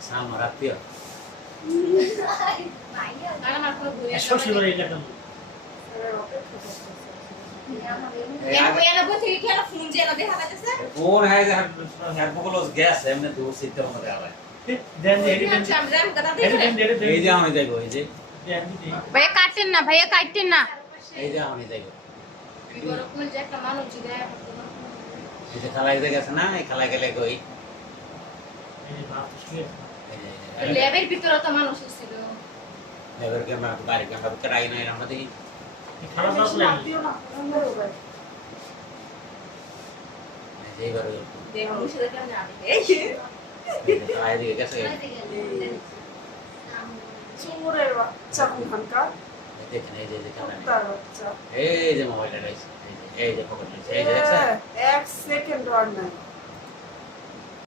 Sama rapi ya. শ্বশুর বাড়ি এলাকা Phone hai har bolos gas emne dur sitte mode ala. দেন যে এডি দেন এই যে আমি যাইবো এই যে ভাইয়া কাটেন না, ভাইয়া কাটেন না। এই যে আমি যাইবো এই যে খালাই গেছে না এই খালাই গেলে কই ল্যাবের ভিতরে তো মানুষ ছিল। লেবার কে আমরা বাড়ি কে আমরা করাই না আমরা দেখি খারাপ লাগলে এইবার দেহ মুশরে কেন না এই যে খালাই দিয়ে গেছে চোরের বাচ্চা কোনখানকার দেখেন এই যে খালাই তার বাচ্চা এই যে মোবাইলটা রয়েছে এই যে পকেটে এই যে দেখছেন এক সেকেন্ড আর নাই